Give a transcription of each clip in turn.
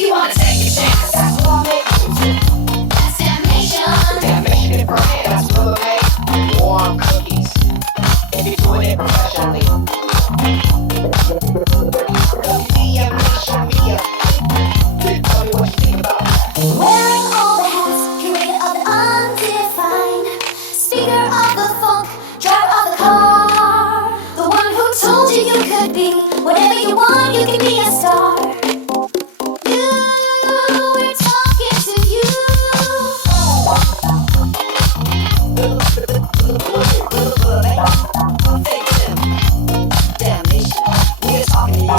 You wanna take a chance? That's what makes that's damnation. Damnation for me, that's Willa May. Warm cookies. If you're doing it professionally. Tell me what you think about that. Wearing all the hats, curator of the undefined, speaker of the funk, driver of the car, the one who told you you could be whatever you want, you can be a star. You, we're talking to you. ThinkTimm. Damnation. We're talking to you.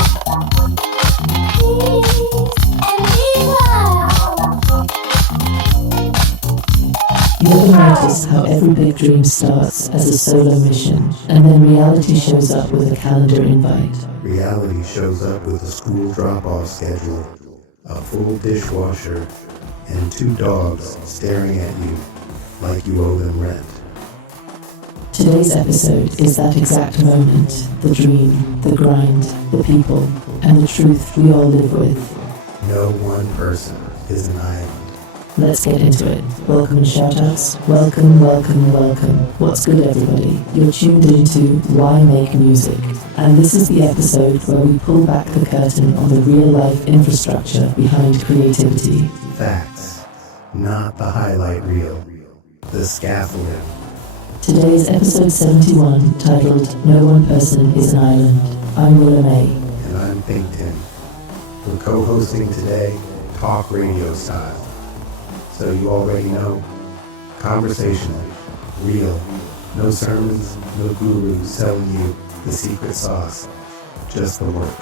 You ever notice how every big dream starts as a solo mission, and then reality shows up with a calendar invite? Reality shows up with a school drop-off schedule, a full dishwasher, and 2 dogs staring at you like you owe them rent. Today's episode is that exact moment, the dream, the grind, the people, and the truth we all live with. No one person is an island. Let's get into it. Welcome and shout-outs. Welcome, welcome, welcome. What's good, everybody? You're tuned into Why Make Music, and this is the episode where we pull back the curtain on the real-life infrastructure behind creativity. Facts, not the highlight reel, the scaffolding. Today's episode 71, titled No One Person is an Island. I'm Willa May. And I'm ThinkTimm. We're co-hosting today, talk radio style. So you already know, conversational, real, no sermons, no gurus telling you the secret sauce, just the work.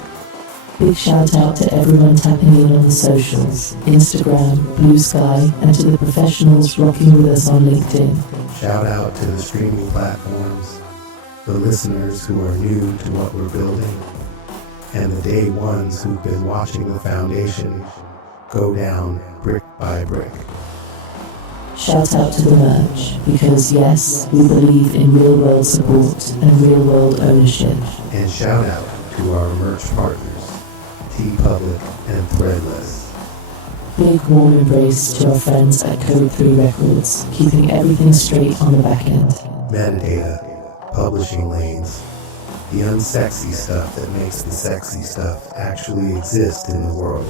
Big shout out to everyone tapping in on the socials, Instagram, Blue Sky, and to the professionals rocking with us on LinkedIn. Shout out to the streaming platforms, the listeners who are new to what we're building, and the day ones who've been watching the foundation go down brick by brick. Shout out to the merch, because yes, we believe in real world support and real world ownership. And shout out to our merch partners, TeePublic and Threadless. Big warm embrace to our friends at Code 3 Records, keeping everything straight on the back end. Metadata, publishing lanes, the unsexy stuff that makes the sexy stuff actually exist in the world.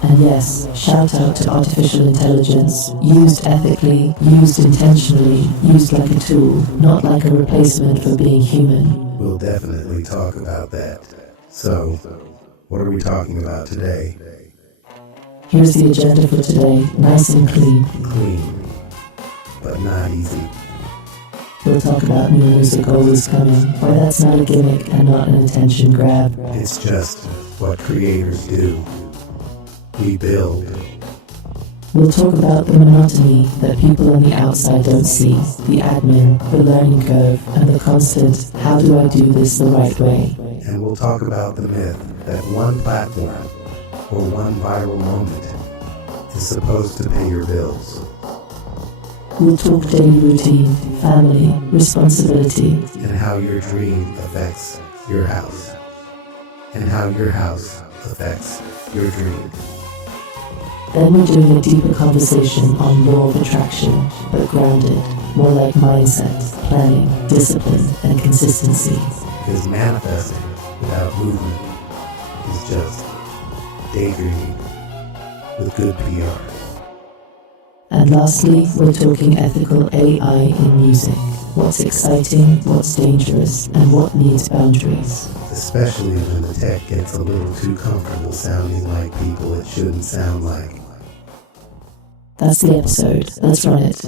And yes, shout out to artificial intelligence, used ethically, used intentionally, used like a tool, not like a replacement for being human. We'll definitely talk about that. So, what are we talking about today? Here's the agenda for today, nice and clean. Clean, but not easy. We'll talk about new music always coming, why that's not a gimmick and not an attention grab. It's just what creators do. We build. We'll talk about the monotony that people on the outside don't see, the admin, the learning curve, and the constant, how do I do this the right way? And we'll talk about the myth that one platform or one viral moment is supposed to pay your bills. We'll talk daily routine, family, responsibility, and how your dream affects your house, and how your house affects your dream. Then we're doing a deeper conversation on law of attraction, but grounded, more like mindset, planning, discipline, and consistency. Because manifesting without movement is just daydreaming with good PR. And lastly, we're talking ethical AI in music. What's exciting, what's dangerous, and what needs boundaries. Especially when the tech gets a little too comfortable sounding like people it shouldn't sound like. That's the episode. Let's run it.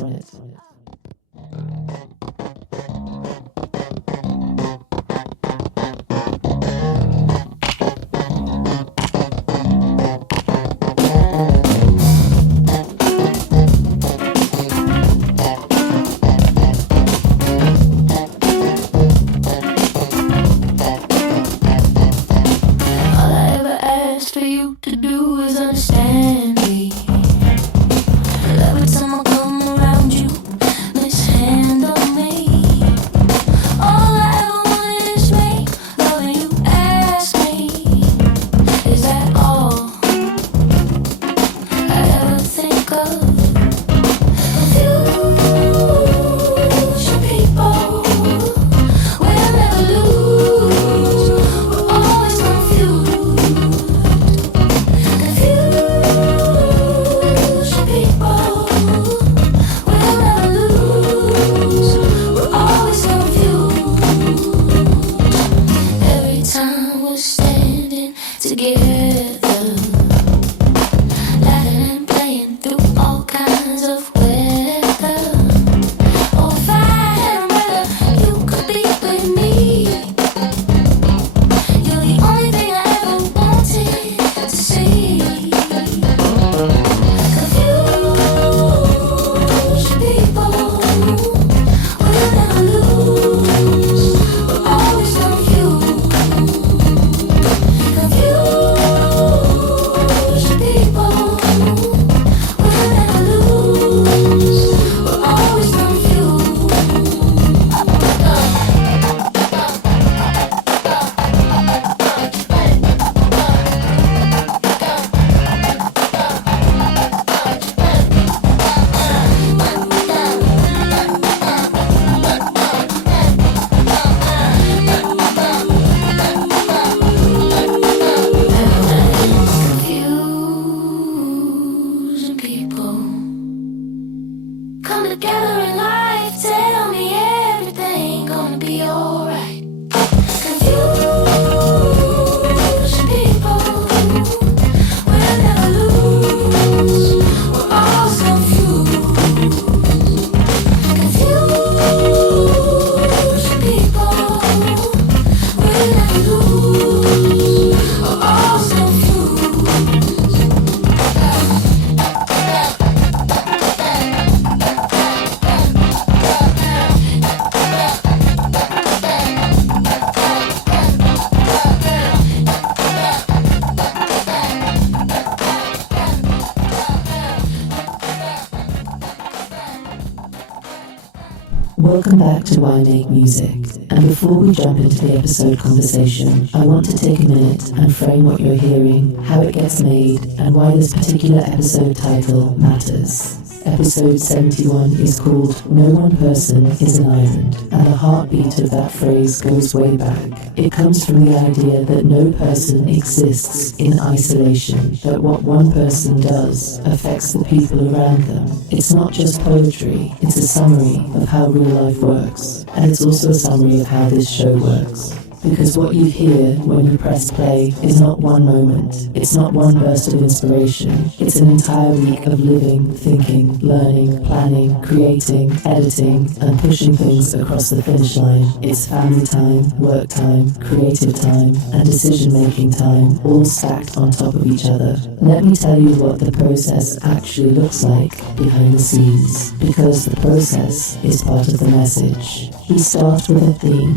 Welcome back to Why Make Music. And before we jump into the episode conversation, I want to take a minute and frame what you're hearing, how it gets made, and why this particular episode title matters. Episode 71 is called No One Person is an Island, and the heartbeat of that phrase goes way back. It comes from the idea that no person exists in isolation, that what one person does affects the people around them. It's not just poetry, it's a summary of how real life works, and it's also a summary of how this show works. Because what you hear when you press play is not one moment, it's not one burst of inspiration, it's an entire week of living, thinking, learning, planning, creating, editing, and pushing things across the finish line. It's family time, work time, creative time, and decision-making time, all stacked on top of each other. Let me tell you what the process actually looks like behind the scenes, because the process is part of the message. We start with a theme.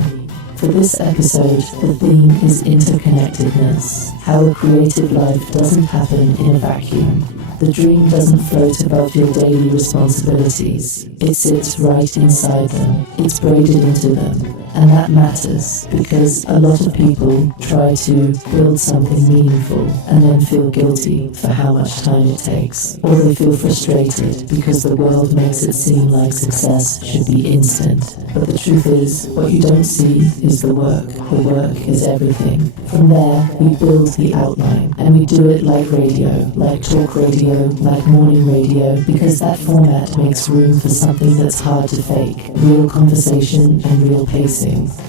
For this episode, the theme is interconnectedness, how a creative life doesn't happen in a vacuum. The dream doesn't float above your daily responsibilities. It sits right inside them. It's braided into them. And that matters because a lot of people try to build something meaningful and then feel guilty for how much time it takes. Or they feel frustrated because the world makes it seem like success should be instant. But the truth is, what you don't see is the work. The work is everything. From there, we build the outline. And we do it like radio, like talk radio, like morning radio, because that format makes room for something that's hard to fake. Real conversation and real pacing.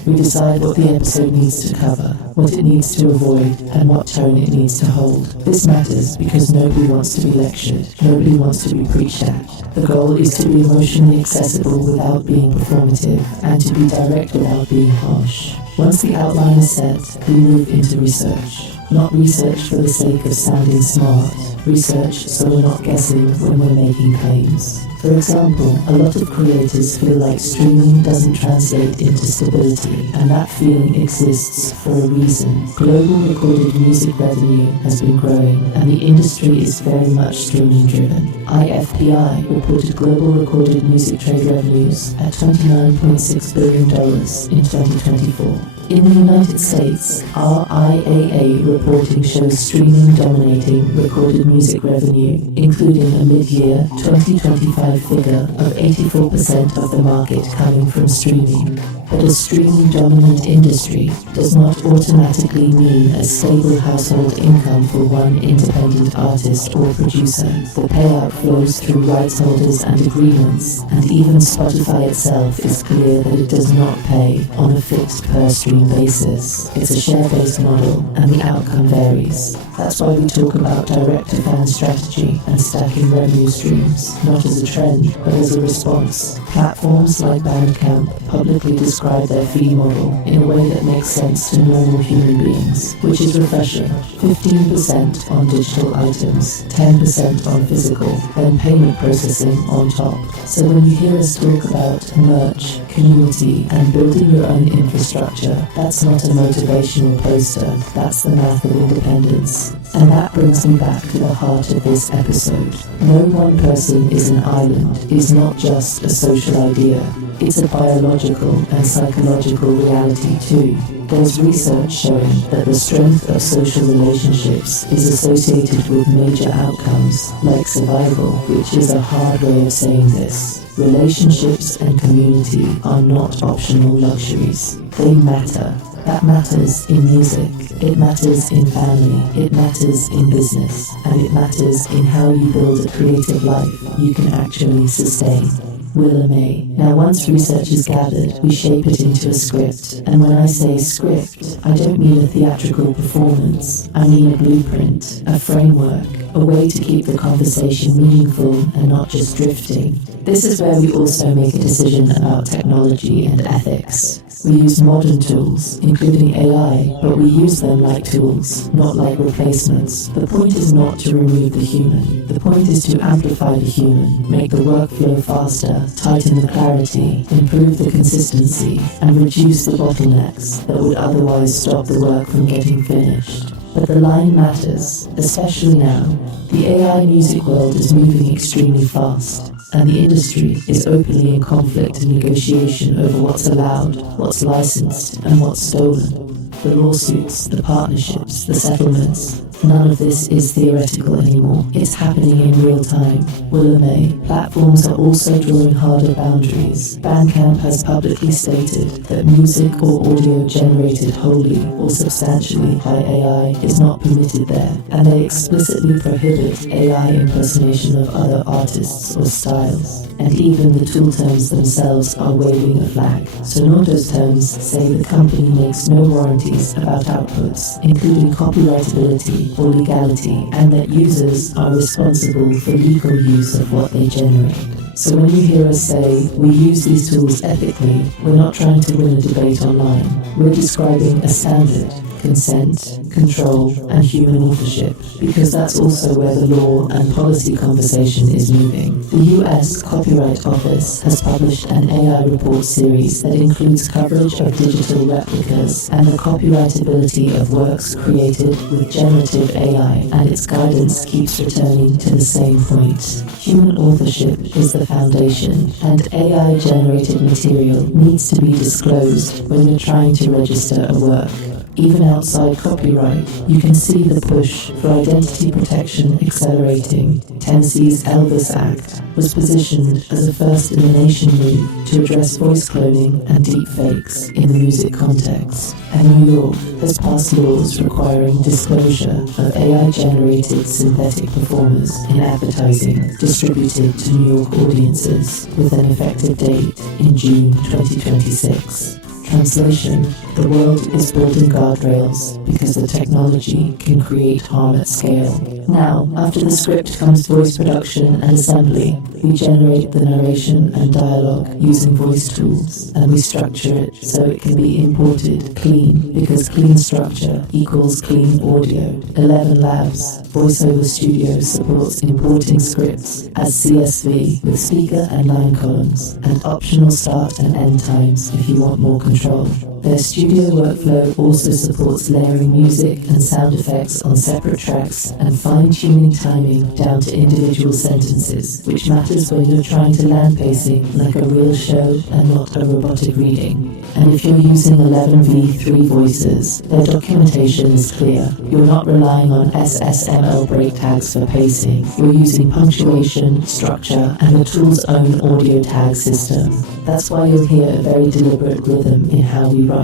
We decide what the episode needs to cover, what it needs to avoid, and what tone it needs to hold. This matters because nobody wants to be lectured, nobody wants to be preached at. The goal is to be emotionally accessible without being performative, and to be direct without being harsh. Once the outline is set, we move into research. Not research for the sake of sounding smart, research so we're not guessing when we're making claims. For example, a lot of creators feel like streaming doesn't translate into stability, and that feeling exists for a reason. Global recorded music revenue has been growing, and the industry is very much streaming driven. IFPI reported global recorded music trade revenues at $29.6 billion in 2024. In the United States, RIAA reporting shows streaming dominating recorded music revenue, including a mid-year 2025 figure of 84% of the market coming from streaming. But a streaming-dominant industry does not automatically mean a stable household income for one independent artist or producer. The payout flows through rights holders and agreements, and even Spotify itself is clear that it does not pay on a fixed per-stream basis. It's a share-based model, and the outcome varies. That's why we talk about direct-to-fan strategy and stacking revenue streams, not as a trend, but as a response. Platforms like Bandcamp publicly describe their fee model in a way that makes sense to normal human beings, which is refreshing. 15% on digital items, 10% on physical, then payment processing on top. So when you hear us talk about merch, community, and building your own infrastructure, that's not a motivational poster, that's the math of independence. And that brings me back to the heart of this episode. No one person is an island is not just a social idea. It's a biological and psychological reality too. There's research showing that the strength of social relationships is associated with major outcomes like survival, which is a hard way of saying this. Relationships and community are not optional luxuries. They matter. That matters in music, it matters in family, it matters in business, and it matters in how you build a creative life you can actually sustain. Willa May. Now once research is gathered, we shape it into a script. And when I say script, I don't mean a theatrical performance. I mean a blueprint, a framework, a way to keep the conversation meaningful and not just drifting. This is where we also make a decision about technology and ethics. We use modern tools, including AI, but we use them like tools, not like replacements. The point is not to remove the human. The point is to amplify the human, make the workflow faster, tighten the clarity, improve the consistency, and reduce the bottlenecks that would otherwise stop the work from getting finished. But the line matters, especially now. The AI music world is moving extremely fast. and the industry is openly in conflict and negotiation over what's allowed, what's licensed, and what's stolen. The lawsuits, the partnerships, the settlements, none of this is theoretical anymore. It's happening in real time. Willa May. Platforms are also drawing harder boundaries. Bandcamp has publicly stated that music or audio generated wholly or substantially by AI is not permitted there, and they explicitly prohibit AI impersonation of other artists or styles. And even the tool terms themselves are waving a flag. Sonordo's terms say the company makes no warranties about outputs, including copyrightability or legality, and that users are responsible for legal use of what they generate. So when you hear us say, we use these tools ethically, we're not trying to win a debate online. We're describing a standard: consent, control, and human authorship, because that's also where the law and policy conversation is moving. The US Copyright Office has published an AI report series that includes coverage of digital replicas and the copyrightability of works created with generative AI, and its guidance keeps returning to the same point. Human authorship is the foundation, and AI-generated material needs to be disclosed when you're trying to register a work. Even outside copyright, you can see the push for identity protection accelerating. Tennessee's Elvis Act was positioned as a first-in-the-nation move to address voice cloning and deepfakes in the music context. And New York has passed laws requiring disclosure of AI-generated synthetic performers in advertising distributed to New York audiences with an effective date in June 2026. Translation: the world is building guardrails because the technology can create harm at scale. Now, after the script comes voice production and assembly. We generate the narration and dialogue using voice tools, and we structure it so it can be imported clean, because clean structure equals clean audio. 11 Labs VoiceOver Studio supports importing scripts as CSV with speaker and line columns, and optional start and end times if you want more control. Their studio workflow also supports layering music and sound effects on separate tracks and fine-tuning timing down to individual sentences, which matters when you're trying to land pacing like a real show and not a robotic reading. And if you're using 11v3 voices, their documentation is clear. You're not relying on SSML break tags for pacing. You're using punctuation, structure, and the tool's own audio tag system. That's why you'll hear a very deliberate rhythm in how we write.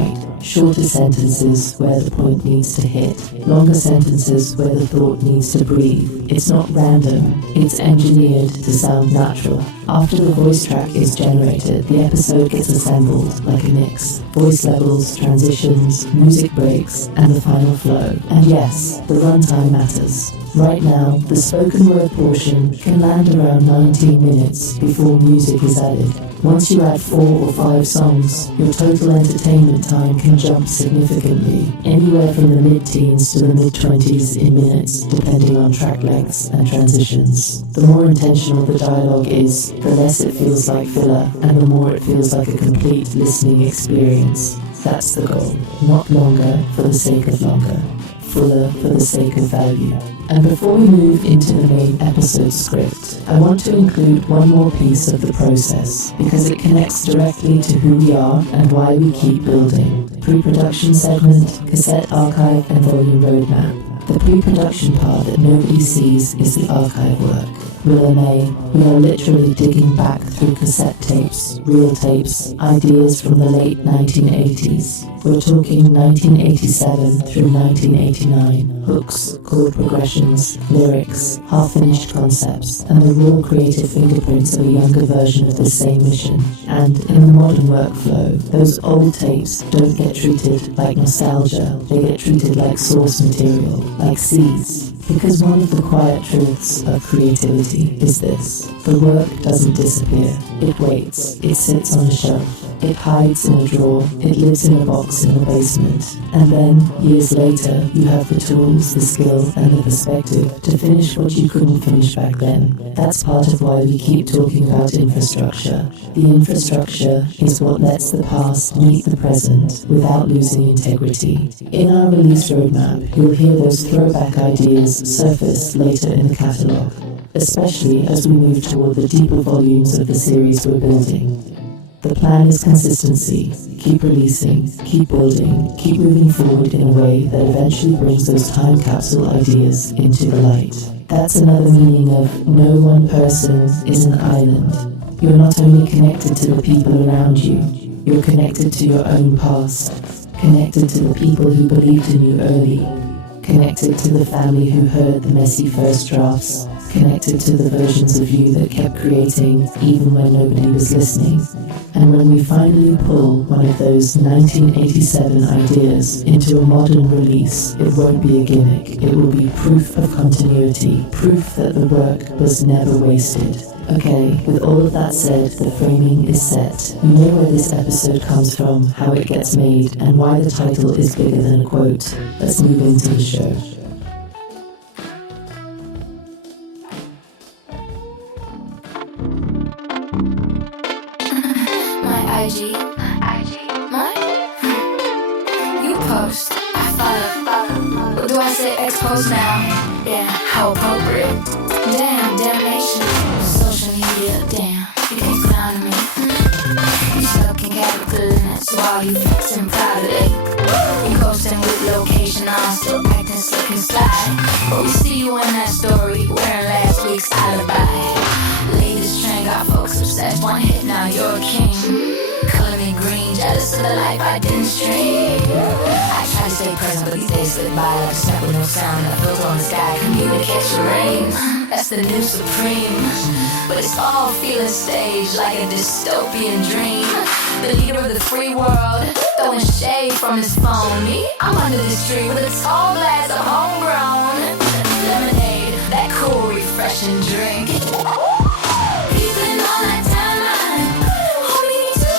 Shorter sentences where the point needs to hit. Longer sentences where the thought needs to breathe. It's not random. It's engineered to sound natural. After the voice track is generated, the episode gets assembled like a mix. Voice levels, transitions, music breaks, and the final flow. And yes, the runtime matters. Right now, the spoken word portion can land around 19 minutes before music is added. Once you add 4 or 5 songs, your total entertainment time can jump significantly, anywhere from the mid-teens to the mid-20s in minutes, depending on track lengths and transitions. The more intentional the dialogue is, the less it feels like filler, and the more it feels like a complete listening experience. That's the goal. Not longer for the sake of longer. Fuller for the sake of value. And before we move into the main episode script, I want to include one more piece of the process, because it connects directly to who we are and why we keep building. Pre-production segment, cassette archive, and volume roadmap. The pre-production part that nobody sees is the archive work. Willa May, we are literally digging back through cassette tapes, reel tapes, ideas from the late 1980s. We're talking 1987 through 1989. Hooks, chord progressions, lyrics, half-finished concepts, and the raw creative fingerprints of a younger version of the same mission. And in the modern workflow, those old tapes don't get treated like nostalgia, they get treated like source material, like seeds. Because one of the quiet truths of creativity is this: the work doesn't disappear. It waits. It sits on a shelf. It hides in a drawer. It lives in a box in the basement. And then, years later, you have the tools, the skill, and the perspective to finish what you couldn't finish back then. That's part of why we keep talking about infrastructure. The infrastructure is what lets the past meet the present without losing integrity. In our release roadmap, you'll hear those throwback ideas surface later in the catalogue. especially as we move toward the deeper volumes of the series we're building. The plan is consistency. Keep releasing, keep building, keep moving forward in a way that eventually brings those time capsule ideas into the light. That's another meaning of no one person is an island. You're not only connected to the people around you, you're connected to your own past, connected to the people who believed in you early, connected to the family who heard the messy first drafts, connected to the versions of you that kept creating even when nobody was listening. And when we finally pull one of those 1987 ideas into a modern release, it won't be a gimmick. It will be proof of continuity, proof that the work was never wasted. Okay, with all of that said, the framing is set. You know where this episode comes from, how it gets made, and why the title is bigger than a quote. Let's move into the show. My IG, my you post, I follow. Do I say expose now? Yeah, how appropriate. Damn, damnation. Social media, damn, you can't clown me. You stuck in capitalness while you flexing proudly. You coasting with location on, still acting slick and sly. But we see you in that story, wearing last week's alibi. Latest trend got folks obsessed, one hit now you're a king. Color me green, jealous of the life I didn't stream. I try to stay present, but these days slip by like a step with no sound. That floats on the sky, communicate your rain. That's the new supreme. But it's all feeling staged like a dystopian dream. The leader of the free world, throwing shade from his phone. Me, I'm under this tree with a tall glass of homegrown lemonade, that cool, refreshing drink. Keeping on that timeline, holding to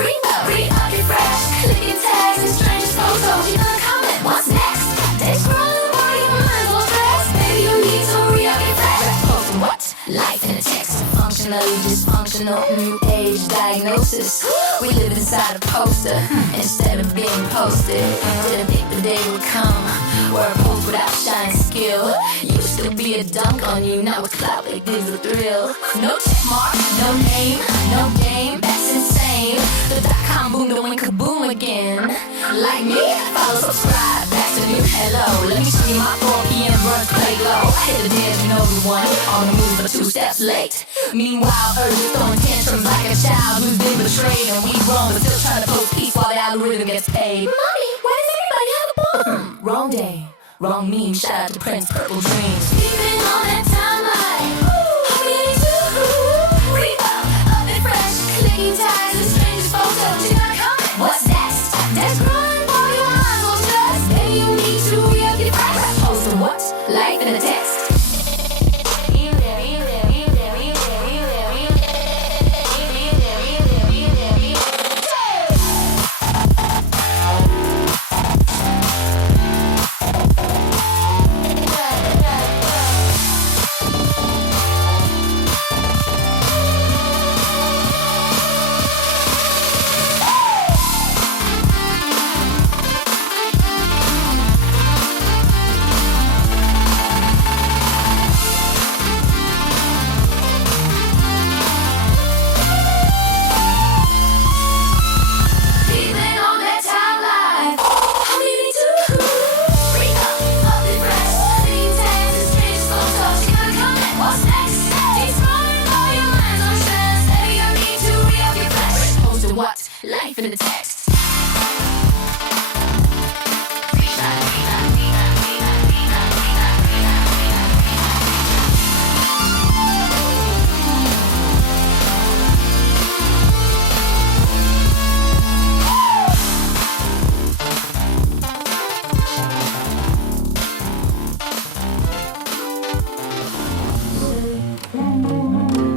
re-up, refresh, clicking tags and strangers' photos. You gonna comment? What's next? They scrolling while your mind's all stressed. Maybe you need to re-up, refresh. Posting what? Life in a text. Functionally dysfunctional, new age diagnosis. We live inside a poster instead of being posted. Didn't think the day would come where a post without shine skill used to be a dunk on you. Now it's clout like this a thrill. No check mark, no name, no game. That's insane. The .com boom, the win kaboom again. Like me, follow, subscribe. Back to you. Hello, let me show you my 4 p.m. brunch play low. Hit the dance, you know the one. On the move, but 2 steps late. Meanwhile, Earth is throwing tantrums like a child who's been betrayed, and we grown, but still trying to post peace while the algorithm gets paid. Mommy, why does everybody have a bomb? Wrong day, wrong meme. Shout out to Prince, Purple Dreams. Sleeping on that timeline. Holding to re-up, up and fresh, clicking tags and strangers' photos. You gotta comment. What's next? That's growing while your eyes will stress. Maybe you need to re-up your fresh. Posting what? Life in a text. Life in the text.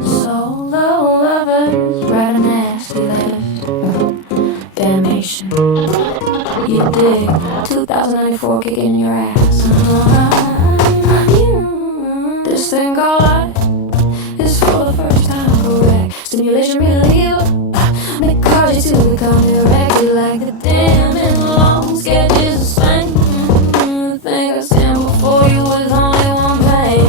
Solo lovers write a nasty letter. Damnation. You dig 2094 kicking your ass. This thing called life is for the first time correct. Stimulation reliever. Make cards to become erected like the damn in long sketches of slang. The thing I stand before you with only one pain.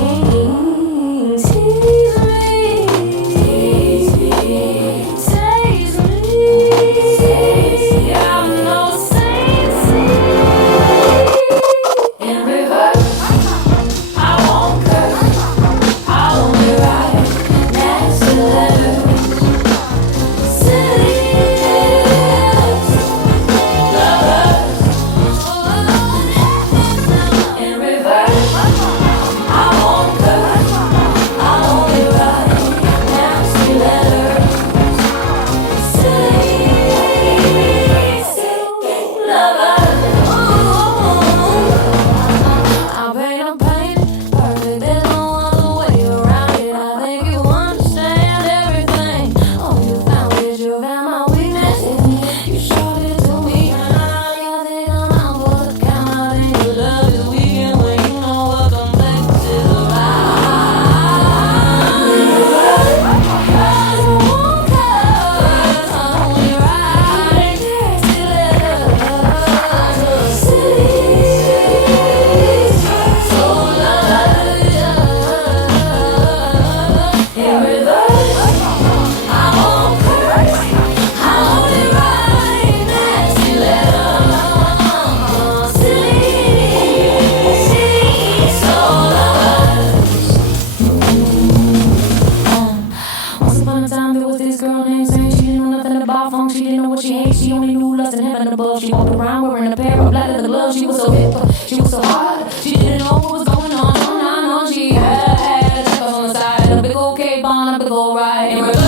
age. She only knew lust and heaven above. She walked around wearing a pair of black leather gloves. She was so hip, she was so hot. She didn't know what was going on. No. She had a check on the side, a big old cape on, a big old ride. In reverse, I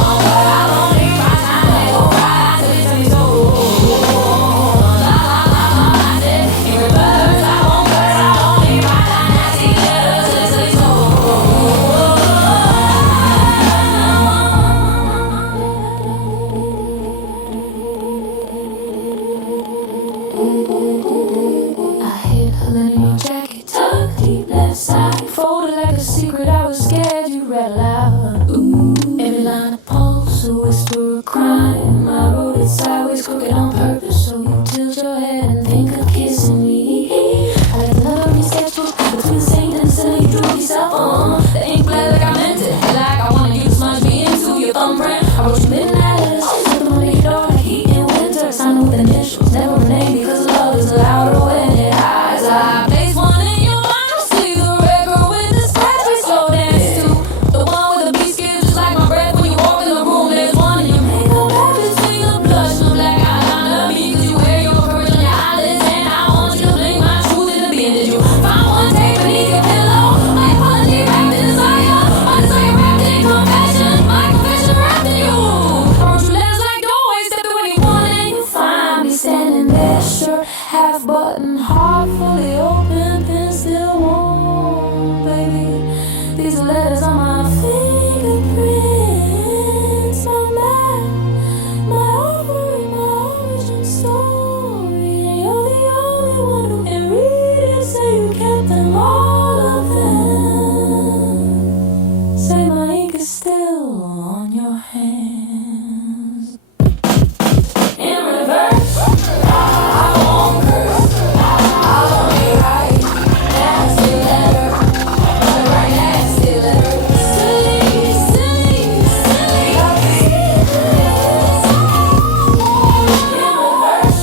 won't leave right now. They go right till they tell me so. I said, in reverse, I won't leave right now. Nasty letters till they tell me so. I hid her linen jacket, tucked deep left side, folded like a secret. I was scared you'd read aloud. Ooh, every line of pulse, a whisper of crime. I wrote it sideways, crooked on purpose, so you tilt your head and think of kissing me. I left another sketchbook between the saint and the sinner. You drew yourself on the ink bled like I meant it, like I wanted you to smudge me into your thumbprint. I wrote you midnight letters, sent them on your door like heat in winter. Signed with initials, never a name because love is louder when it hides. I place one in your mind, see the record with the scratch we slow dance to. The one with the beat skips just like my breath when you walk in the room. There's one in your makeup bag between the blush and the black eyeliner. Because you wear your courage on your eyelids, and I want you to blink my truth in the bin. Did you find one tape beneath your pillow? My apology wrapped in desire, my desire wrapped in confession, my confession wrapped in you. I wrote you letters like doorways, step through anyone and you find me standing there, shirt half button, heart fully open, pen still warm, baby. These are letters on my fingerprints, my map, my offering, my origin story. And you're the only one who can read it, say you kept them, all of them. Say my ink is still on your hands. In reverse, I won't curse. I'll only write nasty letters. I'll write nasty letters. Silly. I'll be serious. In reverse,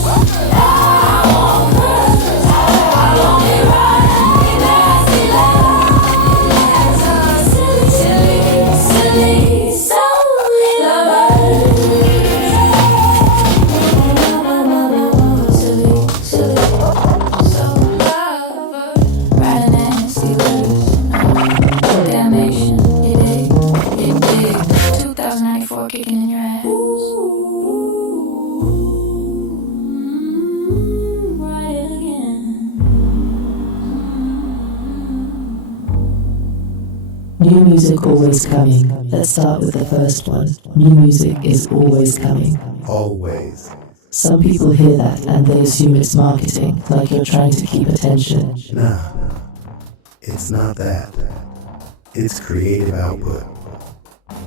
I won't curse. I'll only write nasty letters. Silly, so lovers. Silly, so lovers. Writing nasty letters. Damnation, it dig. 2094 kicking in your ass. Write it again. New music always coming. Let's start with the first one. New music is always coming. Always. Some people hear that and they assume it's marketing, like you're trying to keep attention. Nah, it's not that. It's creative output.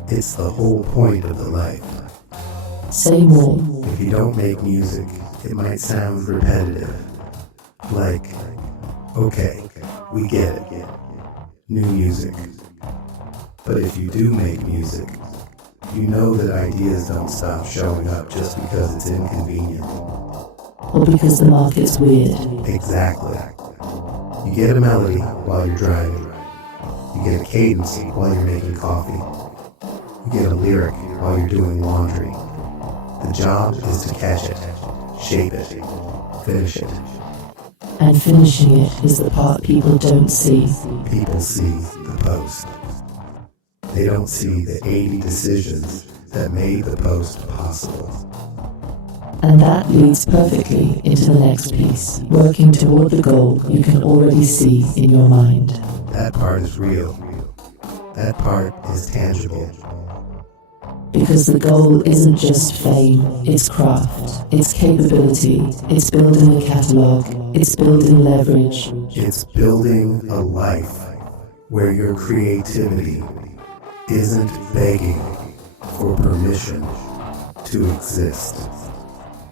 It's the whole point of the life. Say more. If you don't make music, it might sound repetitive. Like, okay, we get it. New music. But if you do make music, you know that ideas don't stop showing up just because it's inconvenient. Or because the market's weird. Exactly. You get a melody while you're driving. You get a cadence while you're making coffee. You get a lyric while you're doing laundry. The job is to catch it, shape it, finish it. And finishing it is the part people don't see. People see the post. They don't see the 80 decisions that made the post possible. And that leads perfectly into the next piece, working toward the goal you can already see in your mind. That part is real. That part is tangible. Because the goal isn't just fame, it's craft, it's capability, it's building a catalog, it's building leverage. It's building a life where your creativity isn't begging for permission to exist.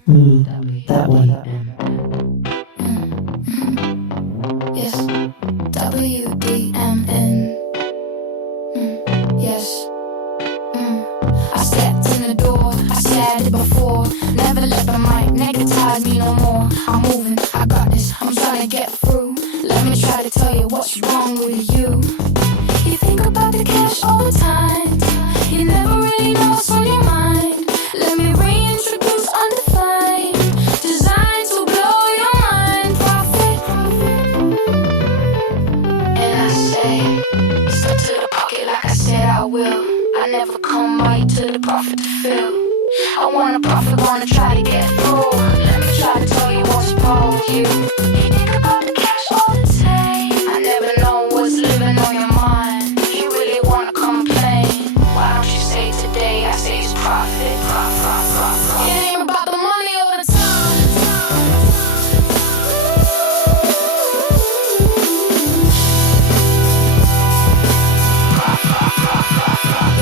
That one. Yes, WDMN. Yes. I stepped in the door, I said it before. Never let the mic negatize me no more. I'm moving, I got this, I'm trying to get through. Let me try to tell you what's wrong with you. You think about the cash all the time. You never really know what's on your mind. Let me reintroduce You think about the cash all the time. I never know what's living on your mind. You really wanna complain? Why don't you say today? I say it's profit. It ain't about the money all the time.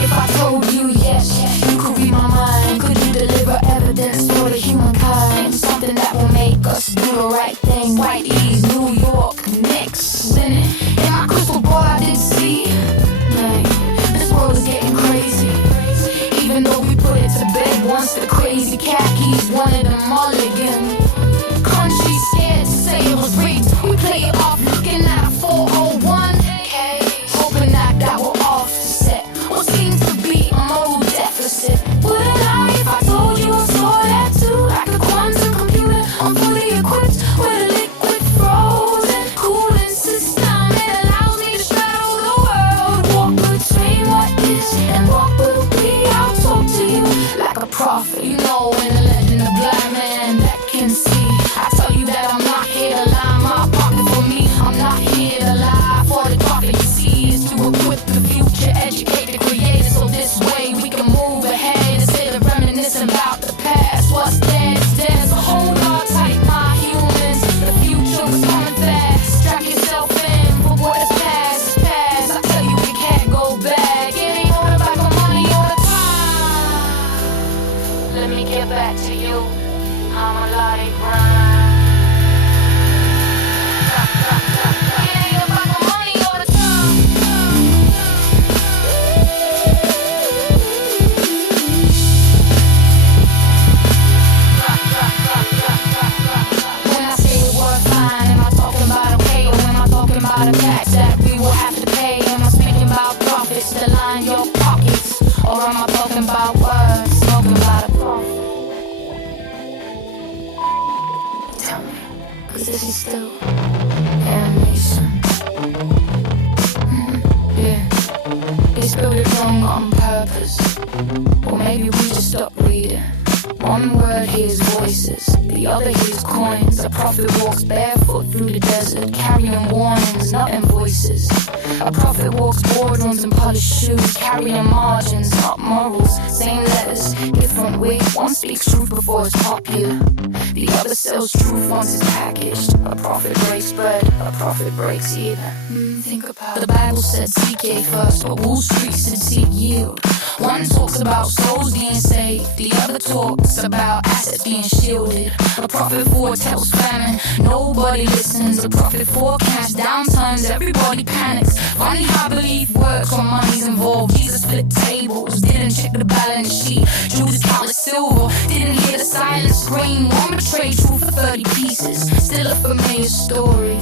If I told you yes, you could read my mind. Could you deliver evidence for the humankind? Something that will make us do the right thing. Whitey's, New York, Knicks, winning. In my crystal ball I did see, man, this world is getting crazy. Even though we put it to bed once, the crazy khakis wanted a mulligan. Country scared to say it was rigged. We play it off looking at a 401k, hoping that will offset what seems to be a moral deficit. Would it lie if I told you I saw that too? Like a quantum computer, I'm fully equipped with a liquid frozen cooling system. It allows me to straddle the world, walk between what is and what will be. I'll talk to you like a prophet, you know, in the legend of blind man that can see. I tell you that I'm not here to lie, my pocket for me. I'm not here to lie for the pocket. You see, is to equip the future, educate the creator, so this way we can move ahead instead of reminiscing about the past. What's dead is dead, so hold on tight, my humans. The future is coming fast. Strap yourself in for what is past is past. I tell you we can't go back. It ain't all about the money all the time. Let me get back to you. I'm a lot of grind. It ain't about the money all the time. When I say the word fine, am I talking about a pay, or am I talking about a tax that we will have to pay? Am I speaking about profits to line your pockets, or am I talking about words, talking about a profit? Tell me, 'cause this is still animation. Yeah, they spelled it wrong on purpose, or maybe we just stopped reading. One word hears voices, the other hears coins. A prophet walks barefoot through the desert, carrying warnings, not invoices. A prophet walks boardrooms in polished shoes, carrying margins, not morals. Same letters, different way. One speaks truth before it's popular, the other sells truth once it's packaged. A prophet breaks bread, a prophet breaks even. Think about it. The Bible said seek ye first, but Wall Street said seek yield. One talks about souls being saved, the other talks about assets being shielded. A prophet foretells famine, nobody listens. A prophet forecasts downturns, everybody panics. Funny how belief works when money's involved. Jesus flipped tables, didn't check the balance sheet. Judas counted silver, didn't hear the silent scream. One betrayed truth for 30 pieces, still a familiar story.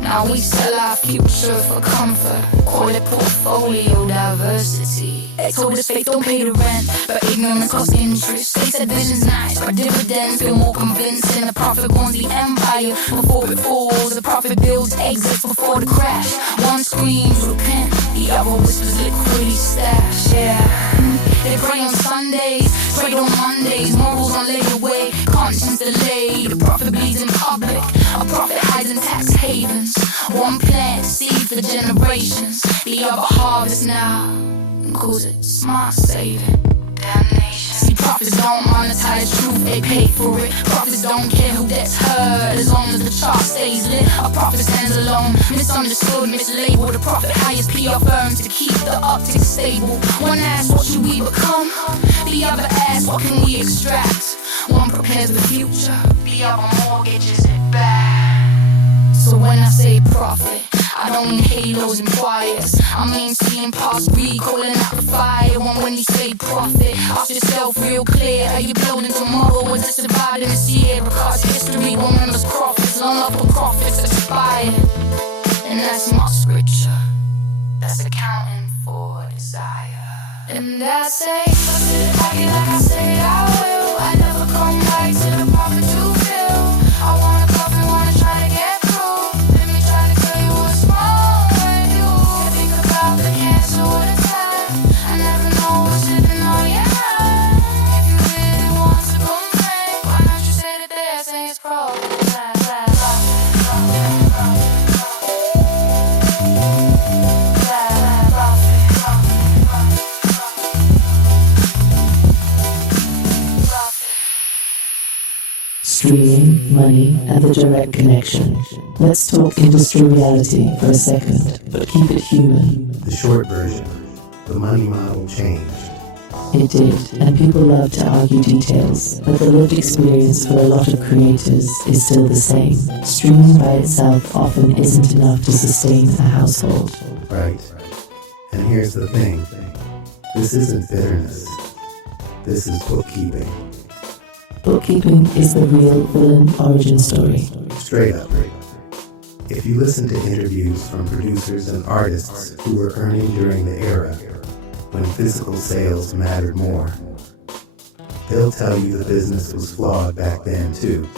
Now we sell our future for comfort, call it portfolio diversity. They told us faith don't pay the rent, but ignorance costs interest. They said vision's nice, but dividends feel more convincing. The prophet warns the empire before it falls. The prophet builds exits before the crash. One screams repent, the other whispers liquidity stash. Yeah, they pray on Sundays, pray on Mondays. Morals on layaway, conscience delayed. The prophet bleeds in public, a prophet hides in tax havens. One plant seed for generations, the other harvest now, and calls it smart saving. Damnation. See, prophets don't monetize truth, they pay for it. Prophets don't care who gets heard, as long as the chart stays lit. A prophet stands alone, misunderstood, mislabeled. A prophet hires PR firms to keep the optics stable. One asks, what should we become? The other asks, what can we extract? One prepares the future, the other mortgages it back. So when I say prophet, I don't mean halos and choirs. I mean seeing past greed, calling out the fire. When you say prophet, ask yourself real clear. Are you building tomorrow or just surviving this year? Because history remembers prophets, long love for prophets aspire. And that's my scripture, that's accounting for desire. And I say, like I say I will. I never come back to the prophet to fill. I wanna come and wanna try to get through. Let me try to tell you what's wrong with you. You think about the cancer or the time. I never know what's sitting on your mind. If you really want to complain, why don't you say that there's things problem? Streaming, money, and the direct connection. Let's talk industry reality for a second, but keep it human. The short version, the money model changed. It did, and people love to argue details, but the lived experience for a lot of creators is still the same. Streaming by itself often isn't enough to sustain a household. Right. And here's the thing. This isn't bitterness. This is bookkeeping. Bookkeeping is the real villain origin story. Straight up. If you listen to interviews from producers and artists who were earning during the era when physical sales mattered more, they'll tell you the business was flawed back then too.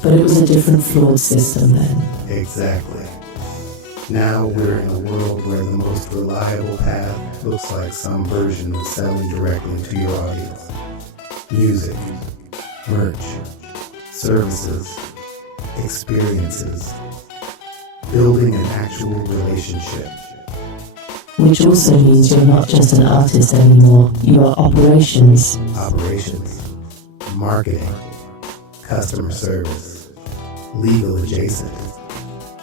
But it was a different flawed system then. Exactly. Now we're in a world where the most reliable path looks like some version of selling directly to your audience. Music, merch, services, experiences, building an actual relationship. Which also means you're not just an artist anymore, you are operations. Operations, marketing, customer service, legal adjacent,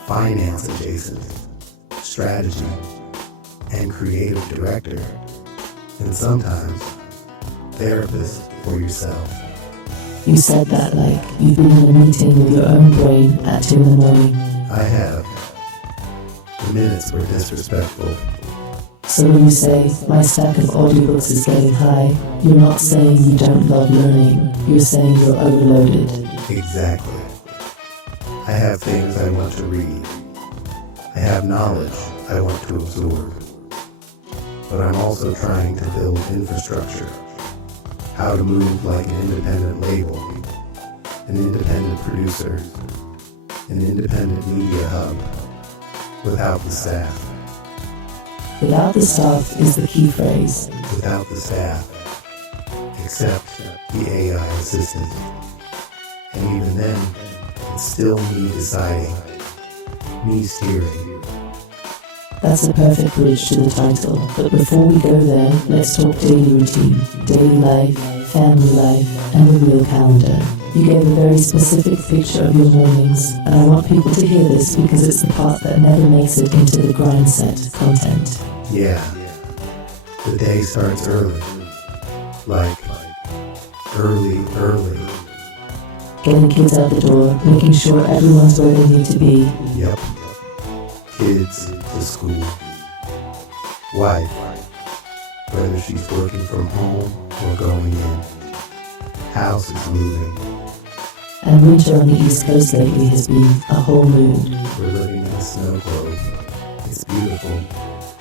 finance adjacent, strategy, and creative director, and sometimes therapist for yourself. You said that like you've been in a meeting with your own brain at 2 in the morning. I have. The minutes were disrespectful. So when you say, my stack of audiobooks is getting high, you're not saying you don't love learning, you're saying you're overloaded. Exactly. I have things I want to read. I have knowledge I want to absorb. But I'm also trying to build infrastructure. How to move like an independent label, an independent producer, an independent media hub, without the staff. Without the staff is the key phrase. Without the staff, except the AI assistant. And even then, it's still me deciding, me steering. That's a perfect bridge to the title, but before we go there, let's talk daily routine, daily life, family life, and the real calendar. You gave a very specific picture of your mornings, and I want people to hear this because it's the part that never makes it into the grind set content. Yeah, the day starts early, like early. Getting kids out the door, making sure everyone's where they need to be. Yep, kids to school. Wife, whether she's working from home or going in. House is moving. And winter on the East Coast lately has been a whole mood. We're living in a snow globe. It's beautiful,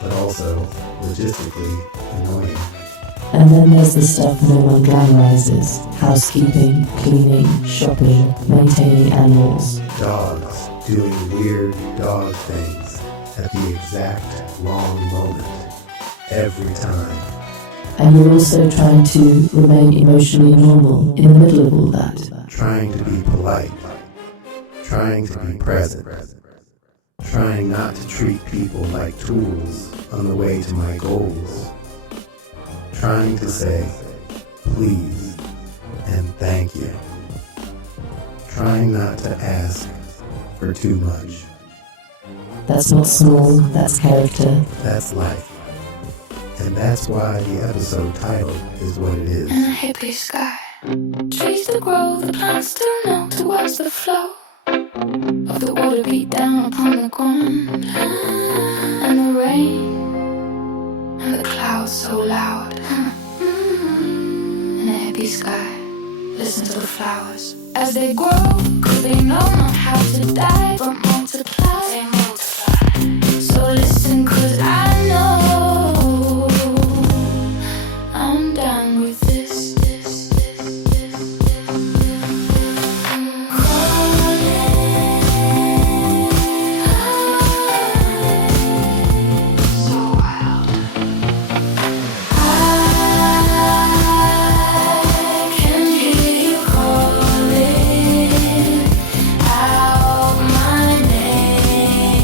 but also logistically annoying. And then there's the stuff no one glamorizes. Housekeeping, cleaning, shopping, maintaining animals. Dogs doing weird dog things at the exact wrong moment, every time. And you're also trying to remain emotionally normal in the middle of all that. Trying to be polite. Trying to be present. Trying not to treat people like tools on the way to my goals. Trying to say please and thank you. Trying not to ask for too much. That's not small, that's character. That's life. And that's why the episode title is what it is. In a hippie sky, trees to grow, the plants to know to watch the flow of the water beat down upon the ground, and the rain, and the clouds so loud. In a hippie sky, listen to the flowers as they grow, 'cause they know not how to die but multiply. They multiply. So listen, 'cause I know I'm done with this. So wild. I can hear you calling out my name.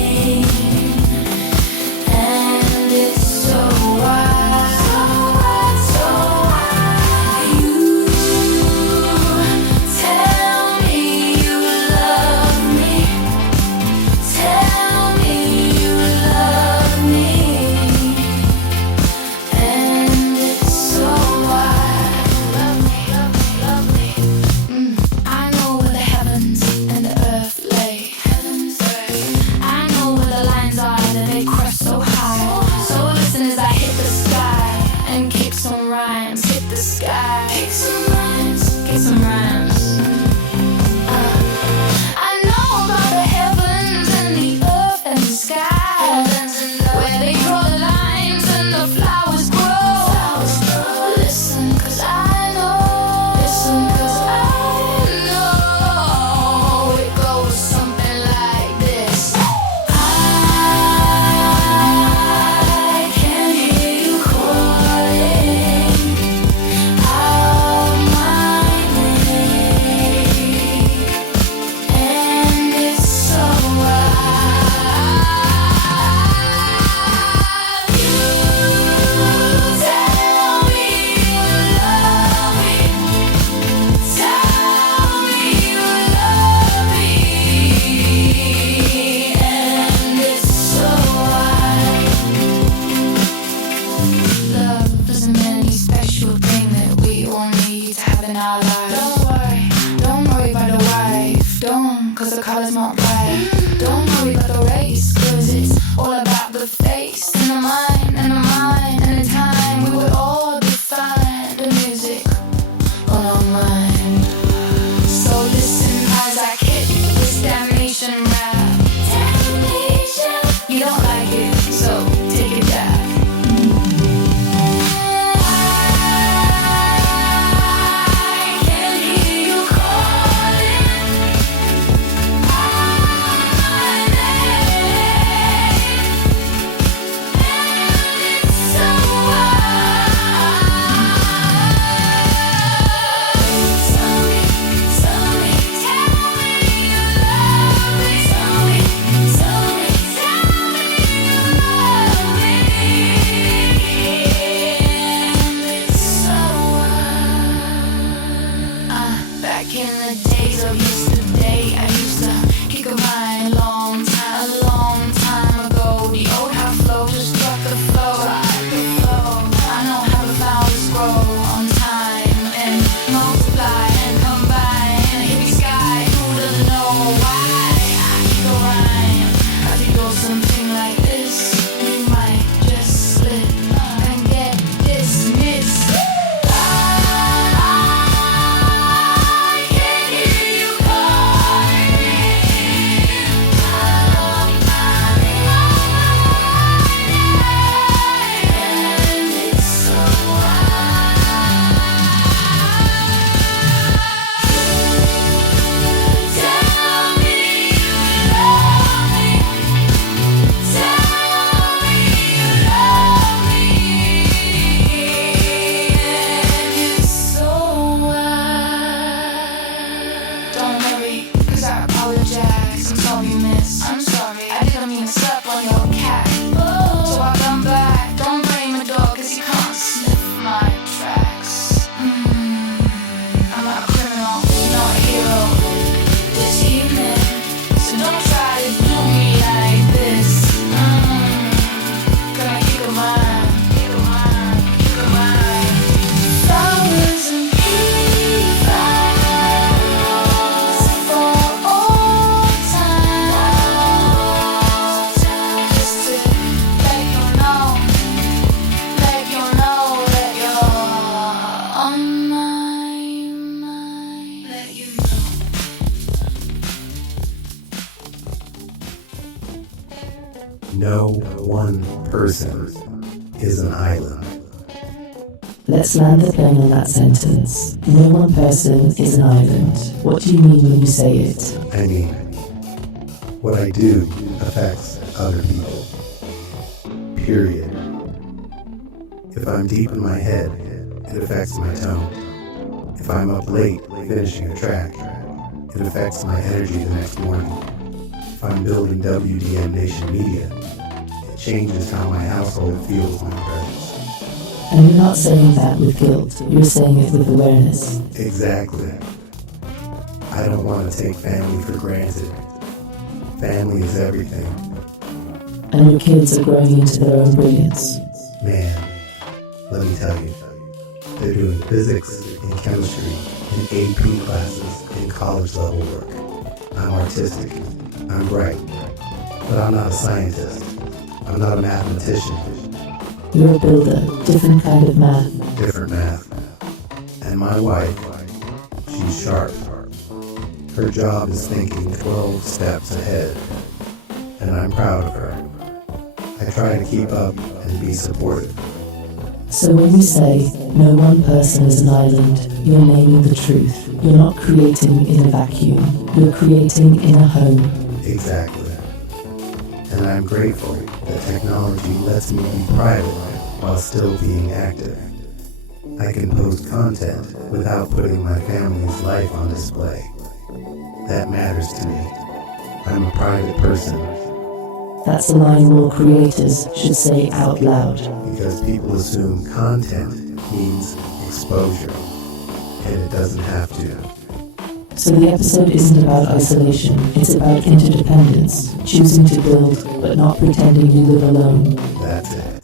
was my pride. Don't worry about the race, cause it's all about the face and the mind and the mind. And in time we would all define the music on our mind. So listen as I kick this damnation rap. Damnation. You don't like it, so take it back. No one person is an island. Let's land the plane on that sentence. No one person is an island. What do you mean when you say it? I mean, what I do affects other people. Period. If I'm deep in my head, it affects my tone. If I'm up late finishing a track, it affects my energy the next morning. If I'm building WDM Nation Media, it changes how my household feels my presence. And you're not saying that with guilt, you're saying it with awareness. Exactly. I don't want to take family for granted. Family is everything. And your kids are growing into their own brilliance. Man, let me tell you, they're doing physics and chemistry and AP classes and college level work. I'm artistic, I'm bright, but I'm not a scientist. I'm not a mathematician. You're a builder, different kind of math. Different math. And my wife, she's sharp. Her job is thinking 12 steps ahead, and I'm proud of her. I try to keep up and be supportive. So when you say, no one person is an island, you're naming the truth. You're not creating in a vacuum. You're creating in a home. Exactly. And I'm grateful that technology lets me be private while still being active. I can post content without putting my family's life on display. That matters to me. I'm a private person. That's a line more creators should say out loud. Because people assume content means exposure, and it doesn't have to. So the episode isn't about isolation, it's about interdependence, choosing to build, but not pretending you live alone. That's it.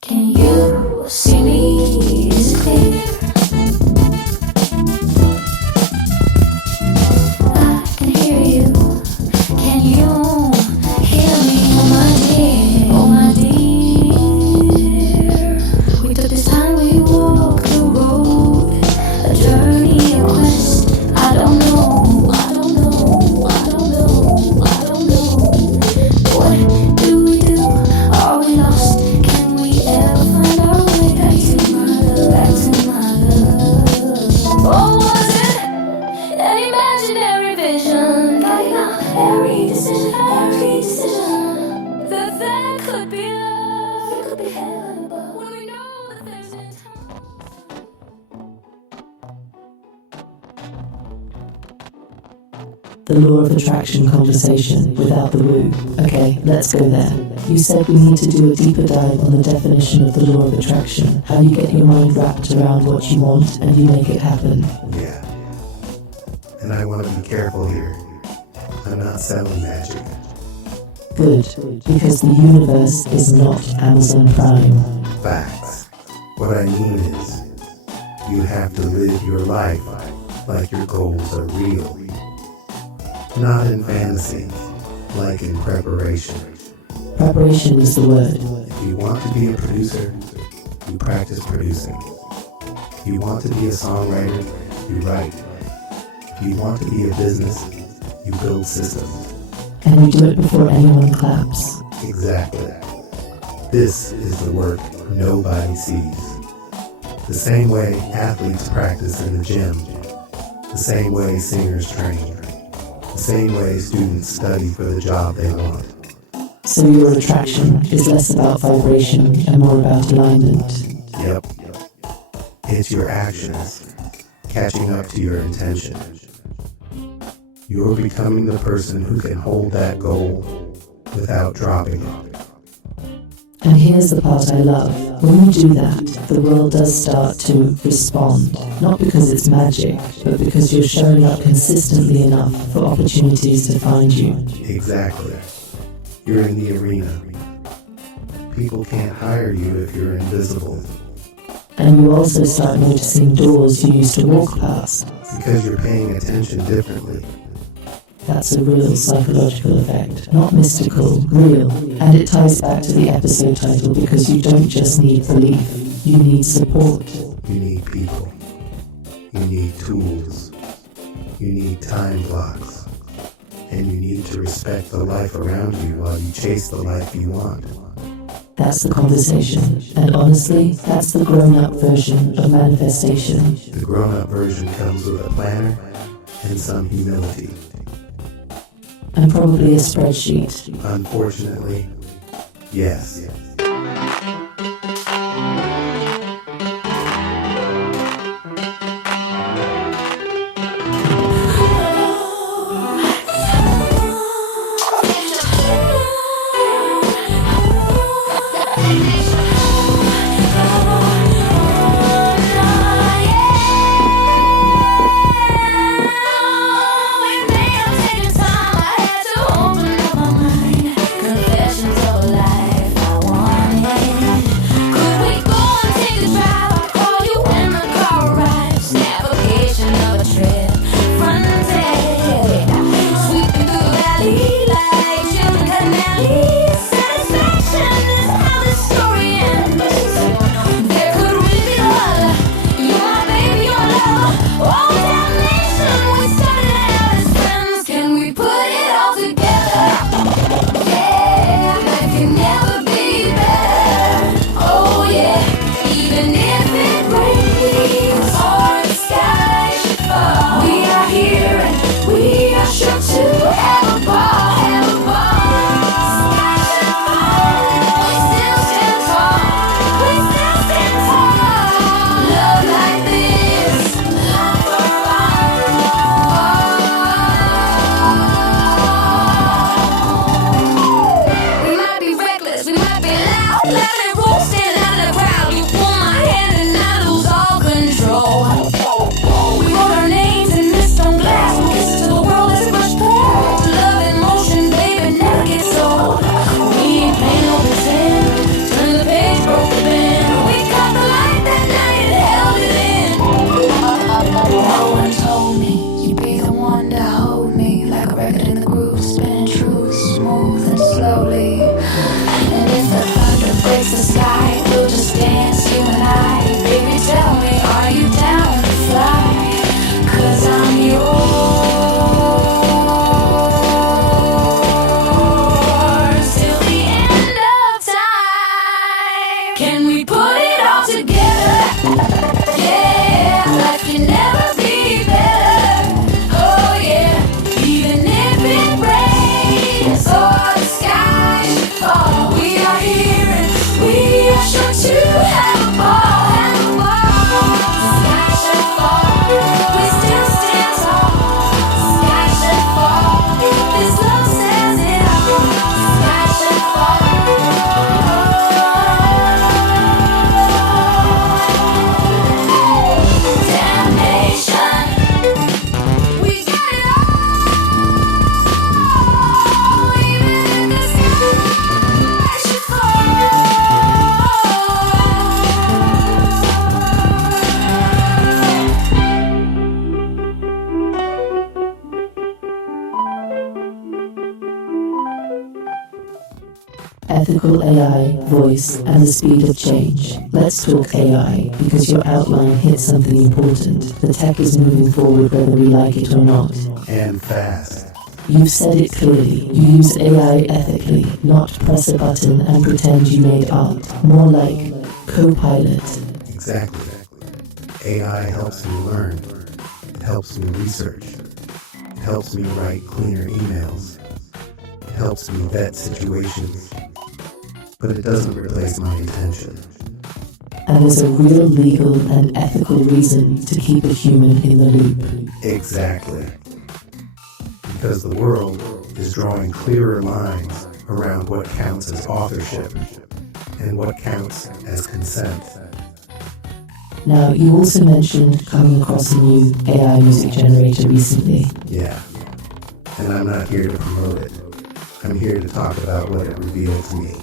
Can you see me? Is it clear? I can hear you. Can you hear me, oh my dear? Oh my dear. We took this time, we walked the road, a journey, a quest. I don't know, I don't know, I don't know, I don't know. What do we do? Are we lost? Can we ever find our way back to my love? Back to my love? Or was it an imaginary vision? Guiding our every decision. That could be love. It could be heaven, but when we know that there's no time. The law of attraction conversation without the woo. Okay, let's go there. You said we need to do a deeper dive on the definition of the law of attraction, how you get your mind wrapped around what you want and you make it happen. Yeah. And I want to be careful here. I'm not selling magic. Good, because the universe is not Amazon Prime. Facts. What I mean is, you have to live your life like your goals are real. Not in fantasy, like in preparation. Preparation is the word. If you want to be a producer, you practice producing. If you want to be a songwriter, you write. If you want to be a business, you build systems. And you do it before anyone claps. Exactly. This is the work nobody sees. The same way athletes practice in the gym. The same way singers train. The same way students study for the job they want. So your attraction is less about vibration and more about alignment. Yep. It's your actions catching up to your intention. You're becoming the person who can hold that goal without dropping it. And here's the part I love. When you do that, the world does start to respond. Not because it's magic, but because you're showing up consistently enough for opportunities to find you. Exactly. You're in the arena. People can't hire you if you're invisible. And you also start noticing doors you used to walk past. Because you're paying attention differently. That's a real psychological effect, not mystical, real. And it ties back to the episode title because you don't just need belief, you need support. You need people. You need tools. You need time blocks. And you need to respect the life around you while you chase the life you want. That's the conversation. And honestly, that's the grown-up version of manifestation. The grown-up version comes with a planner and some humility. And probably a spreadsheet. Unfortunately, yes. Confessions of a life I wanted. when we put it all together. Yeah, life can never be better. Oh yeah, even if it rains or the sky should fall, we are here and we are sure to have a ball. Sky should fall, we still stand tall. Sky should fall, this love says it all. Sky should fall. Damnation, we got it all. Even if the sky should fall. Ethical AI, voice, and the speed of change. Let's talk AI, because your outline hit something important. The tech is moving forward whether we like it or not. And fast. You've said it clearly. You use AI ethically, not press a button and pretend you made art. More like co-pilot. Exactly. AI helps me learn. It helps me research. It helps me write cleaner emails. It helps me vet situations. But it doesn't replace my intention. And there's a real legal and ethical reason to keep a human in the loop. Exactly. Because the world is drawing clearer lines around what counts as authorship and what counts as consent. Now, you also mentioned coming across a new AI music generator recently. Yeah. And I'm not here to promote it. I'm here to talk about what it revealed to me.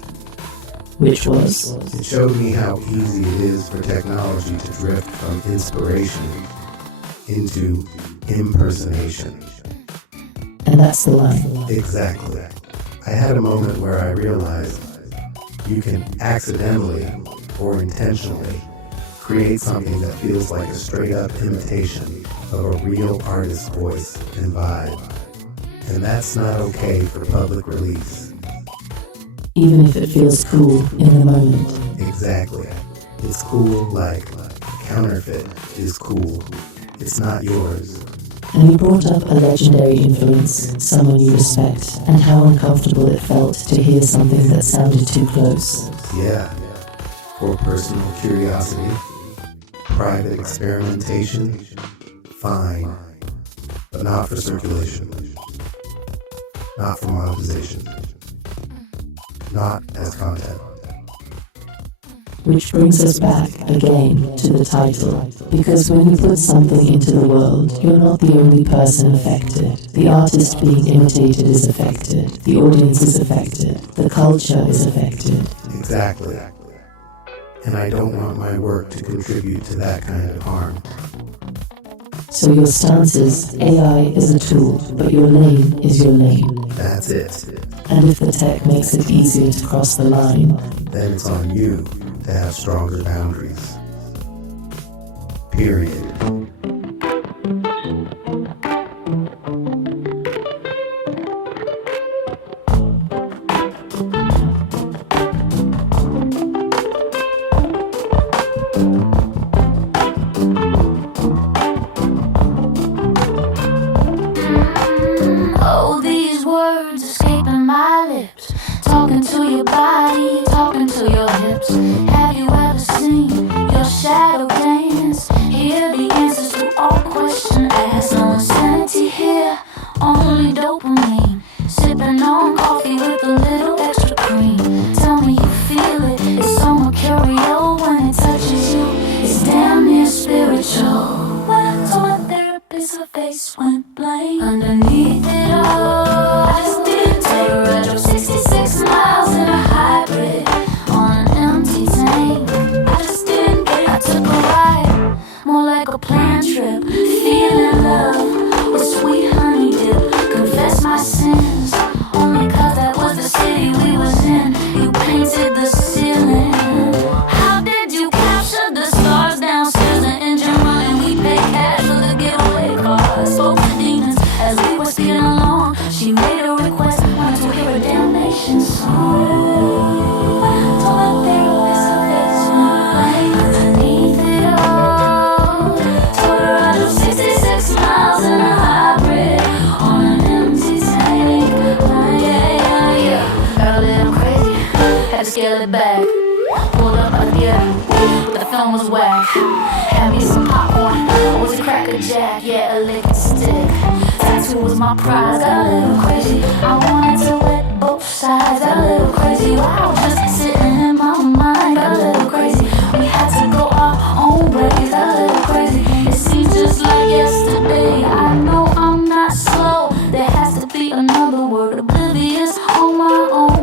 Which was? It showed me how easy it is for technology to drift from inspiration into impersonation. And that's the line. Exactly. I had a moment where I realized you can accidentally or intentionally create something that feels like a straight-up imitation of a real artist's voice and vibe. And that's not okay for public release. Even if it feels cool in the moment. Exactly. It's cool like counterfeit is cool. It's not yours. And you brought up a legendary influence, someone you respect, and how uncomfortable it felt to hear something that sounded too close. Yeah. For personal curiosity, private experimentation, fine. But not for circulation. Not for monetization. Not as content. Which brings us back again to the title. Because when you put something into the world, you're not the only person affected. The artist being imitated is affected. The audience is affected. The culture is affected. Exactly. And I don't want my work to contribute to that kind of harm. So your stance is AI is a tool, but your lane is your lane. That's it. And if the tech makes it easier to cross the line, Then it's on you to have stronger boundaries. Period. Oh, these words escaping my lips, talking to your body, talking to your hips. Have you ever seen your shadow dance? Here begins the song was whack. Had me some popcorn, was a cracker jack, yeah, a lick and stick. Tattoo was my prize, got a little crazy. I wanted to wet both sides, got a little crazy. Wow, just sitting in my mind, got a little crazy. We had to go our own ways, got a little crazy. It seems just like yesterday. I know I'm not slow, there has to be another word. Oblivious on my own.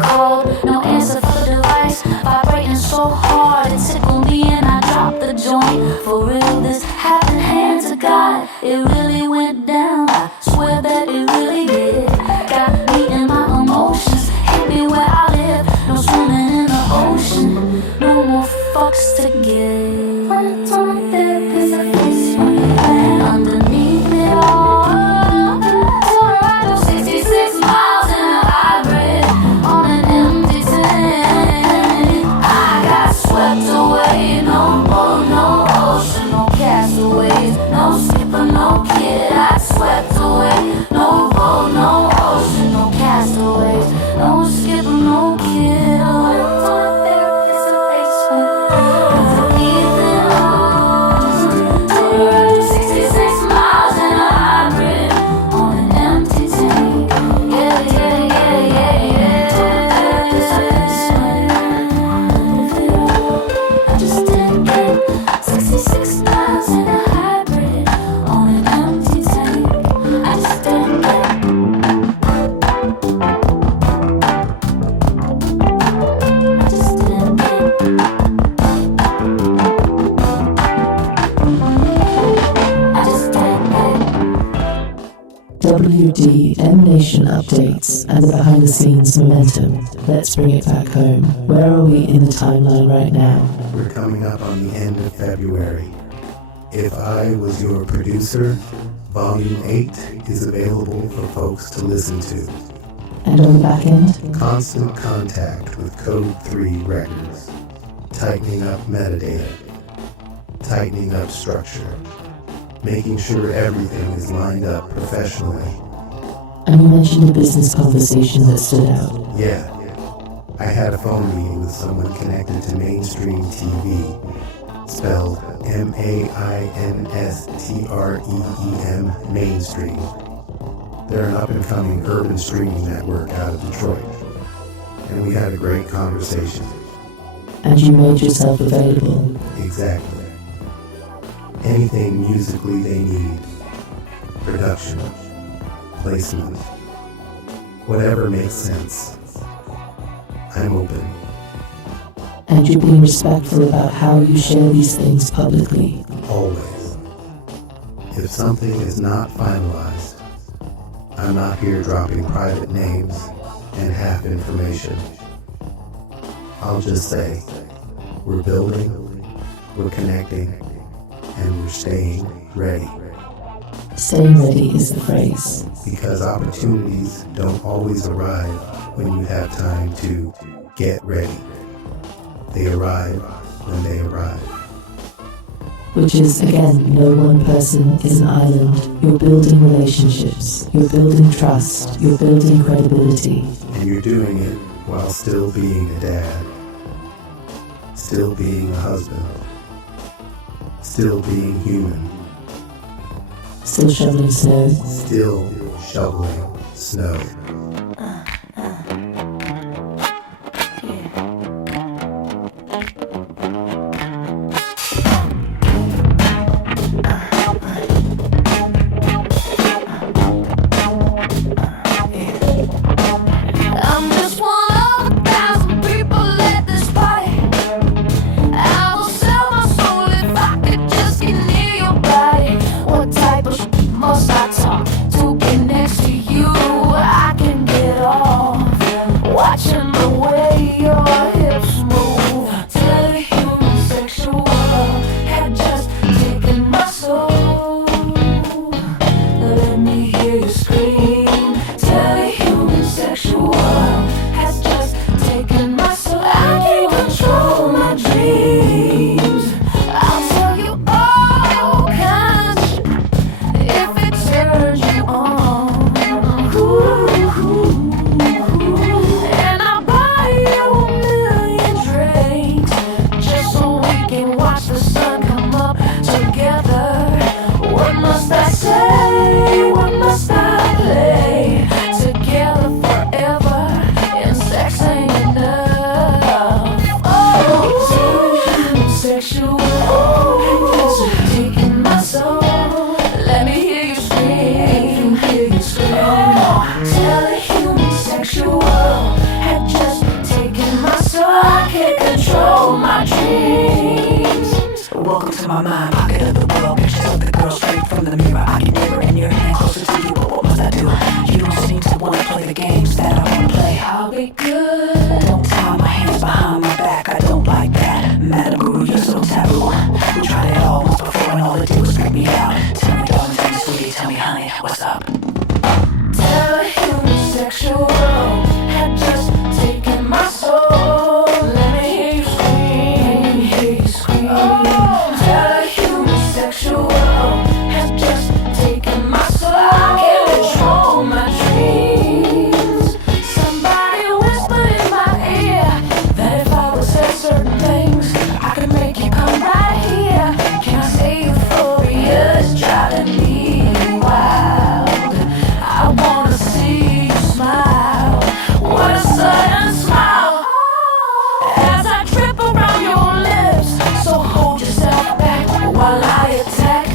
Called, no answer for the device. Vibrating so hard, it tickled me and I dropped the joint. For real, this happened, hand to God. It really went down. I swear that it really did. Got me in my emotions, hit me where I live. No swimming in the ocean, no more fucks to give. When I told my therapist I face and underneath it all, told her I drove 66 miles in a hybrid on an empty tank. I got swept away, no boat, no ocean, no castaways, no skipper, no kid. I swept away, no boat, no ocean, no castaways, no skipper, no kid. Oh, I told my therapist to face underneath it all. Told her I drove 66 miles in a hybrid on an empty tank. Yeah, yeah, yeah, yeah, yeah. I just did that. 66 miles in a hybrid on an empty tank. I just did that. I just did that. I just did that. WD, M Nation updates, and the behind the scenes momentum. Let's bring it back home. Where are we in the timeline right now? We're coming up on the end of February. If I Was Your Producer, Volume 8 is available for folks to listen to. And on the back end? Constant contact with Code 3 Records. Tightening up metadata. Tightening up structure. Making sure everything is lined up professionally. And you mentioned a business conversation that stood out. Yeah. I had a phone meeting with someone connected to mainstream TV, spelled MAINSTREEM, mainstream. They're an up-and-coming urban streaming network out of Detroit. And we had a great conversation. And you made yourself available. Exactly. Anything musically they need. Production. Placement. Whatever makes sense. I'm open. And you're being respectful about how you share these things publicly. Always. If something is not finalized, I'm not here dropping private names and half information. I'll just say, we're building, we're connecting, and we're staying ready. Staying ready is the phrase. Because opportunities don't always arrive when you have time to get ready. They arrive when they arrive. Which is, again, no one person is an island. You're building relationships, you're building trust, you're building credibility. And you're doing it while still being a dad, still being a husband, still being human, Still shoveling snow. still shoveling snow. I'm just one of 1,000 people at this party. I will sell my soul if I could just get near your body. What type of must I talk to get next to you? I can get off watching the way your hips move. Tell the humans sexual. Yes, you're taking my soul. Let me hear you scream, hear you scream. Tell the human sexual had just taken my soul. I can't control my dreams. Welcome to my mind, pocket of the world. Pictures of the girl straight from the mirror. I get nearer and nearer and closer to you, but what must I do? You don't seem to want to play the games that I want to play. I'll be good. Don't tie my hands behind my back, I don't like that. Madam Guru, you're so taboo. We tried it all once before and all it did was freak me out. Tell me darling, tell me sweetie, tell me honey, what's up? Tell a human sexual had just taken my soul. Let me hear you scream, hear you scream. Tell a human sexual had just taken my soul. I can't control my dreams. Somebody whispered in my ear that if I would say certain things, I could make you come right here. Can I say euphoria's driving me wild? I wanna see you smile. What a sudden smile as I trip around your lips. So hold yourself back while I attack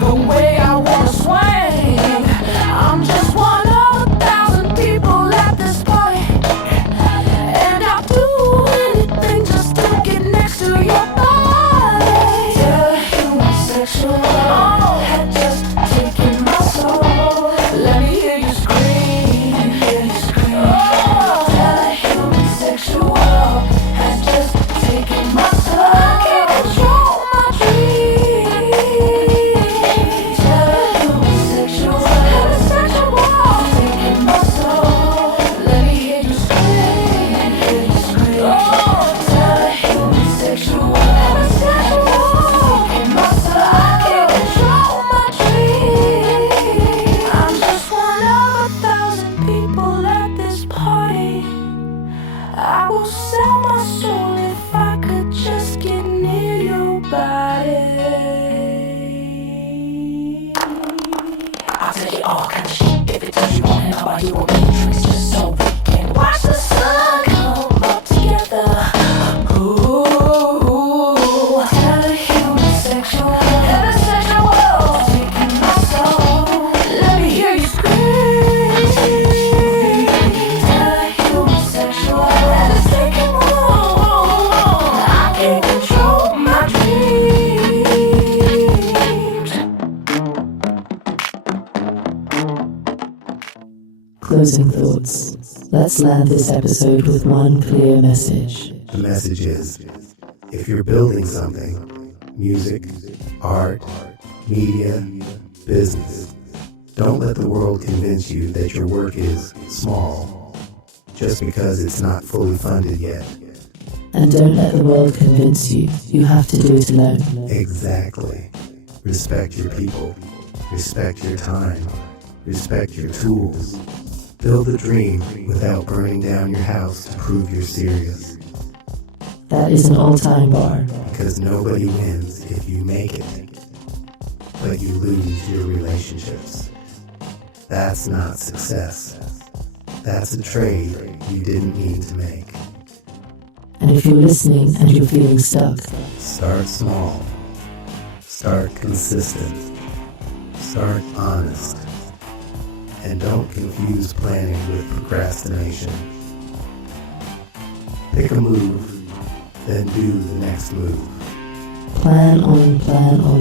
the way I wanna swing. I'm just one of 1,000 people at this party, and I'll do anything just to get next to your body. Tell a human sexual had just taken my soul. Let me hear you scream, hear you scream. Tell a human sexual has just taken my soul. I can't control my dreams. Tell a human sexual had taken my soul. Let me hear you scream, hear you scream. Tell a human sexual had taken my soul. I can't control my dreams. I'm just one of 1,000 people at this party. I will sell my soul if I could just get near your body. I'll tell you all kind of shit if it does you want. And I'll buy you a Matrix just so we can watch the sun come up together. Ooh, tell a human sexual, taking my soul. Let me hear you scream. Tell a human sexual that is taking hold. I can't control my dreams. Closing thoughts. Let's land this episode with one clear message. The message is, if you're building something, music, art, media, business, don't let the world convince you that your work is small just because it's not fully funded yet. And don't let the world convince you you have to do it alone. Exactly. Respect your people. Respect your time. Respect your tools. Build a dream without burning down your house to prove you're serious. That is an all-time bar. Because nobody wins if you make it, but you lose your relationships. That's not success. That's a trade you didn't need to make. And if you're listening and you're feeling stuck, Start small. Start consistent. Start honest. And don't confuse planning with procrastination. Pick a move, then do the next move. plan on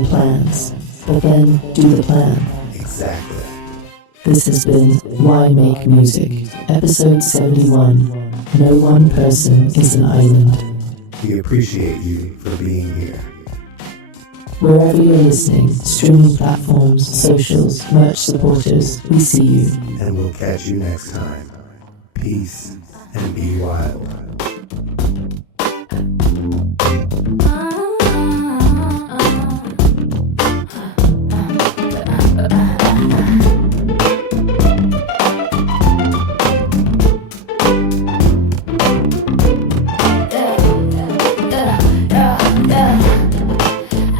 plans, but then do the plan. Exactly. This has been Why Make Music, episode 71. No one person is an island. We appreciate you for being here. Wherever you're listening, streaming platforms, socials, merch supporters, we see you. And we'll catch you next time. Peace and be wild.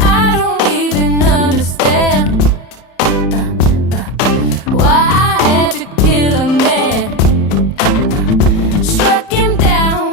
I don't even understand why I had to kill a man. Struck him down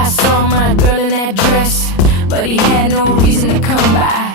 I saw my girl in that dress, but he had no reason to come by.